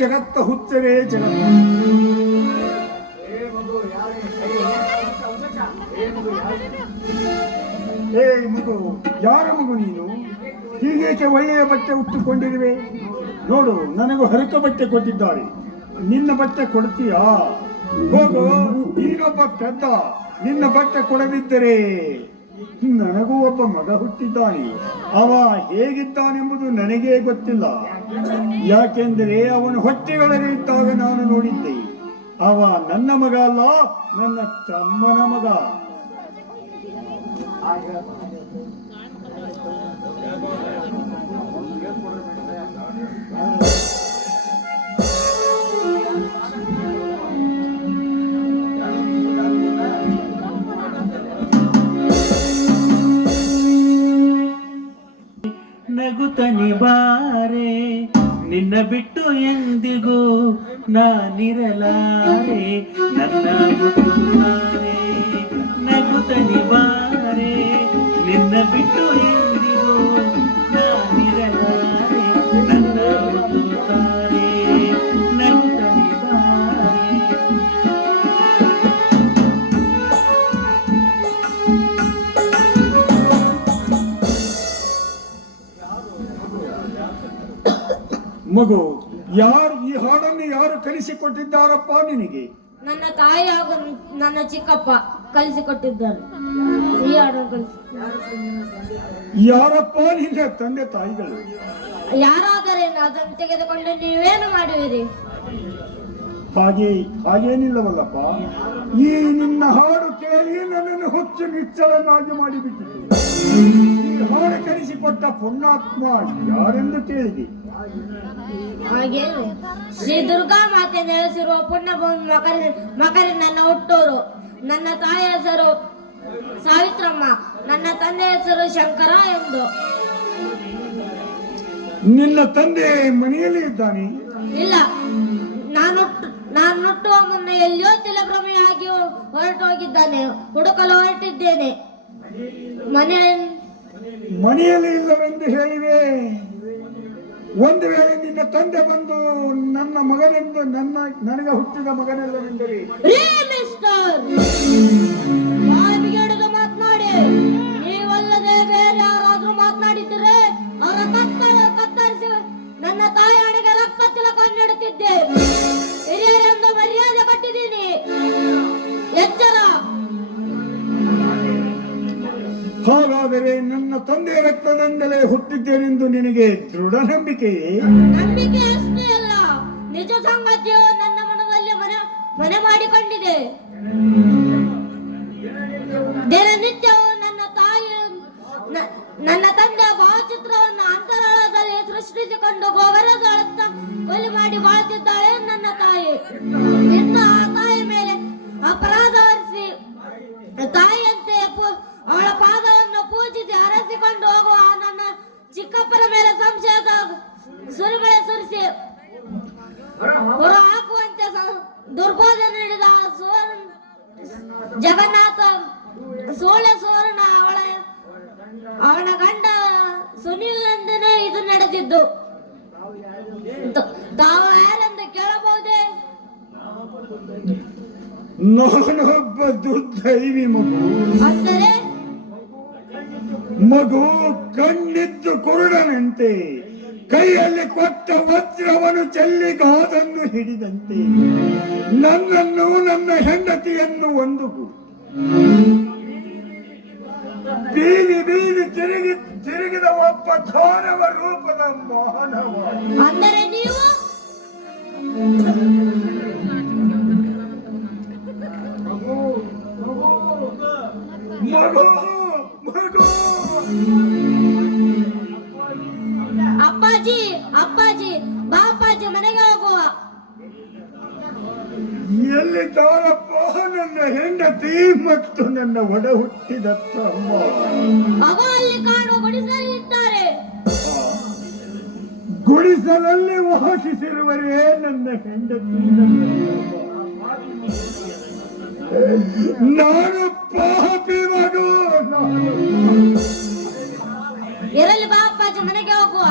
ಜಗತ್ತ ಹುಚ್ಚರೇ ಜಗತ್ತ. ಏ ಮಗು, ಯಾರ ಮಗು ನೀನು? ಹೀಗೇಕೆ ಒಳ್ಳೆಯ ಬಟ್ಟೆ ಉಟ್ಟುಕೊಂಡಿರುವೆ? ನೋಡು, ನನಗೂ ಹರಕ ಬಟ್ಟೆ ಕೊಟ್ಟಿದ್ದಾರೆ. ನಿನ್ನ ಬಟ್ಟೆ ಕೊಡ್ತೀಯಾ? ಹೋಗು, ನೀನೊಬ್ಬ ಪೆದ್ದ. ನಿನ್ನ ಬಟ್ಟೆ ಕೊಡದಿದ್ದರೆ ನನಗೂ ಒಬ್ಬ ಮಗ ಹುಟ್ಟಿದ್ದಾನೆ. ಅವ ಹೇಗಿದ್ದಾನೆಂಬುದು ನನಗೇ ಗೊತ್ತಿಲ್ಲ. ಯಾಕೆಂದರೆ ಅವನು ಹೊಟ್ಟೆಯೊಳಗೆ ಇದ್ದಾಗ ನಾನು ನೋಡಿದ್ದೆ. ಅವ ನನ್ನ ಮಗ ಅಲ್ಲ, ನನ್ನ ತಮ್ಮನ ಮಗ. ನಗುತ್ತನಿ ಬಾರೆ, ನಿನ್ನ ಬಿಟ್ಟು ಎಂದಿಗೂ ನಾನಿರಲಾರೆ. ನನ್ನ ಮುತ್ತುತ್ತಾರೆ ನಗುತ್ತನಿ ಬಾರೆ, ನಿನ್ನ ಬಿಟ್ಟು ಎಂದಿಗೂ ನಾನಿರಲಾರೆ. ನನ್ನ ಮುತ್ತುತ್ತಾರೆ ನಗುತ್ತನಿ ಬಾರೆ. ಮಗು, ಈ ಹಾಡನ್ನು ಯಾರು ಕಲಿಸಿಕೊಟ್ಟಿದ್ದಾರಪ್ಪ ನಿನಗೆ? ನನ್ನ ತಾಯಿ ಹಾಗೂ ನನ್ನ ಚಿಕ್ಕಪ್ಪ ಕಲಿಸಿಕೊಟ್ಟಿದ್ದಾರೆ. ಈ ಹಾಡನ್ನು ಯಾರಪ್ಪ ನಿನ್ನ ತಂದೆ ತಾಯಿಗಳು? ಯಾರಾದರೆ ಅದನ್ನು ತೆಗೆದುಕೊಂಡು ನೀವೇನು ಮಾಡುವಿರಿ? ಹಾಗೇನಿಲ್ಲವಲ್ಲಪ್ಪ. ಈ ನಿನ್ನ ಹಾಡು ಕೇಳಿ ನನ್ನನ್ನು ಹುಚ್ಚು ನಿಚ್ಚಳನ್ನಾಗಿ ಮಾಡಿಬಿಟ್ಟಿದೆ. ಈ ಹಾಡು ಕಲಿಸಿಕೊಟ್ಟ ಪುಣ್ಯಾತ್ಮ ಯಾರೆಂದು ಕೇಳಿದೆ? ಹಾಗೆ ಶ್ರೀ ದುರ್ಗಾ ಮಾತೆ ನೆಲೆಸಿರುವ ಪುಣ್ಯಭೂಮಿ ಮಕರಿ ನನ್ನ ಹುಟ್ಟೂರು. ನನ್ನ ತಾಯಿ ಹೆಸರು ಸಾವಿತ್ರಮ್ಮ, ನನ್ನ ತಂದೆ ಹೆಸರು ಶಂಕರ ಎಂದು. ನಿನ್ನ ತಂದೆ ಮನೆಯಲ್ಲಿ ಇದ್ದಾನೆ? ಇಲ್ಲ, ನಾನು ಹುಟ್ಟುವ ಮುನ್ನ ಎಲ್ಲಿಯೋ ತಿಲಭ್ರಮೆಯಾಗಿ ಹೊರಟೋಗಿದ್ದಾನೆ. ಹುಡುಕಲು ಹೊರಟಿದ್ದೇನೆ. ಮನೆಯಲ್ಲಿ ಇಲ್ಲವೆಂದು ಹೇಳಿವೆ. ಒಂದು ವೇಳೆ ನಿನ್ನ ತಂದೆ ಬಂದು ನನ್ನ ಮಗನೆಂದು ನನಗೆ ಹುಟ್ಟಿದ ಮಗನೆಲ್ಲವೆಂದರೆ ಮಾತನಾಡಿ, ನೀವಲ್ಲದೆ ಬೇರೆ ಯಾರಾದ್ರೂ ಮಾತನಾಡಿದ್ದರೆ ಅವರ ಕತ್ತರಿಸಿ ನನ್ನ ತಾಯಿಗೆ ರಕ್ತ ತಿಲಕ ನೀಡುತ್ತಿದ್ದೆ. ಹಿರಿಯರೆಂದು ಮರ್ಯಾದೆ ಕಟ್ಟಿದ್ದೀನಿ. ಎಚ್ಚರ. ಹಾಗಾದರೆ ನನ್ನ ತಂದೆ ರಕ್ತದಿಂದಲೇ ಹುಟ್ಟಿದ್ದೇನೆಂದು ನಿನಗೆ ದೃಢ ನಂಬಿಕೆಯೇ? ನಂಬಿಕೆ ಅಷ್ಟೇ ಅಲ್ಲ, ನಿಜ ಸಂಗತಿಯು ನನ್ನ ಮನದಲ್ಲಿ ಮನೆ ಮಾಡಿಕೊಂಡಿದೆ. ದಿನನಿತ್ಯವೂ ನನ್ನ ತಂದೆ ಭಾವಚಿತ್ರವನ್ನು ಅಂತರಾಳದಲ್ಲಿ ಸೃಷ್ಟಿಸಿಕೊಂಡು ಗೋವರದತ್ತ ಕೊಲಿ ಮಾಡಿ ಬಾಳುತ್ತಿದ್ದಾಳೆ ನನ್ನ ತಾಯಿ. ಇನ್ನು ಆ ತಾಯಿ ಮೇಲೆ ಅಪರಾಧ ಹೊರಿಸಿ ತಾಯಿಯಂತೆ ಅವಳ ಪಾದವನ್ನು ಪೂಜಿಸಿ ಹರಸಿಕೊಂಡು ಹೋಗುವ ನನ್ನ ಚಿಕ್ಕಪ್ಪನ ಮೇಲೆ ಸಂಶಯದ ಸುರಿಮಳೆ ಸುರಿಸಿ ಹೊರ ಹಾಕುವಂತೆ ದುರ್ಬೋಧನೆ ನೀಡಿದ ಜಗನ್ನಾಥ ಸೋಳೆ ಸೋರಣ ಅವಳ ಗಂಡ ಸುನಿಲ್ನಿಂದನೇ ಇದು ನಡೆದಿದ್ದು. ತಾವು ಯಾರೆಂದು ಕೇಳಬಹುದೇ? ನಾನೊಬ್ಬ ದುರ್ದೈವಿ ಮಗು. ಅಂದರೆ ಮಗು ಕಣ್ಣಿದ್ದು ಕುರುಡನಂತೆ, ಕೈಯಲ್ಲಿ ಕೊಟ್ಟ ವಜ್ರವನ್ನು ಚೆಲ್ಲಿಗಾದನ್ನು ಹಿಡಿದಂತೆ ನನ್ನನ್ನು ನನ್ನ ಹೆಂಡತಿಯನ್ನು ಒಂದು ಬೀದಿ ಬೀದಿ ತಿರುಗಿದ ಒಬ್ಬ ದಾನವ ರೂಪದ ಮಾನವ. ಅಂದರೆ ನೀವು ಮಗು ಮಗು ಅಪ್ಪಾಜಿ ಅಪ್ಪಾಜಿ ಬಾ ಅಪ್ಪಾಜಿ, ಮನೆಗೆ ಹೋಗುವ. ಎಲ್ಲಿದ್ದಾರಪ್ಪ ನನ್ನ ಹೆಂಡತಿ ಮತ್ತು ನನ್ನ ಒಡ ಹುಟ್ಟಿದ ತಮ್ಮ? ಅಲ್ಲಿ ಕಾಣುವ ಗುಡಿಸಲಲ್ಲಿ ಇದ್ದಾರೆ. ಗುಡಿಸಲಲ್ಲಿ ವಾಸಿಸಿರುವರೇ ನನ್ನ ಹೆಂಡತಿ ನಾನು ಪಾಪಿ ಮಗು. ಇರಲಿ ಬಾ ಅಪ್ಪಾಜಿ, ಮನೆಗೆ ಹೋಗುವ.